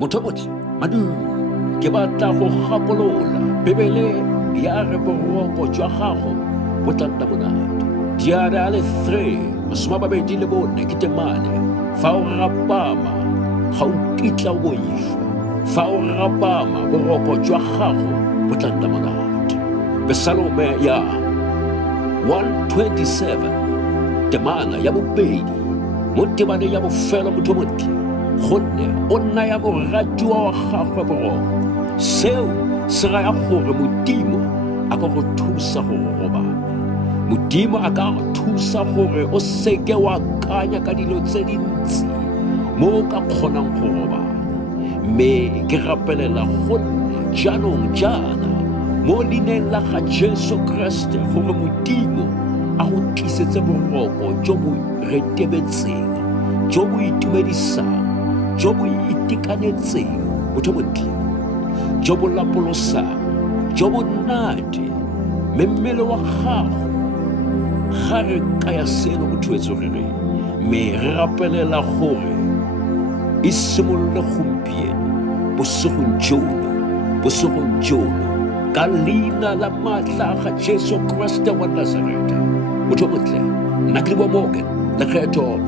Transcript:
Motho o motle, madu ke batla go gakolola Bebele ya re boroko jwa gago bo tla nna monate. Diara a le 3 masomababedi le bone ke temane fa o rapama ga o kitla o boifa. Fa o rapama boroko jwa gago bo tla nna monate. Besalome ya 127 temana ya bobedi mo temaneng ya bofelo motho motle, gonne o naya moratiwa wa gagwe boroko. Seo se raya gore Modimo a ka go thusa go robala. Modimo a ka go thusa gore o seke wa akanya ka dilo tse dintsi mo o ka kgonang go robala. Mme ke gapelela gonne jaanong jaana mo leineng la ga Jesu Kriste gore Modimo a go tlisetse boroko jo bo retebetseng, jo bo itumedisang, jo bo itekanetseng motho montle, jo bo lapolosang, jo bo nnate. Mme mmele wa gago ga re kaya seno mothoetso re re mme re rapelela gore e simolole gompieno bosegong jono ka leina la maatla ga Jesu Kriste wa Nazareta. Motho montle, nna ke le bo Morgan lekgetho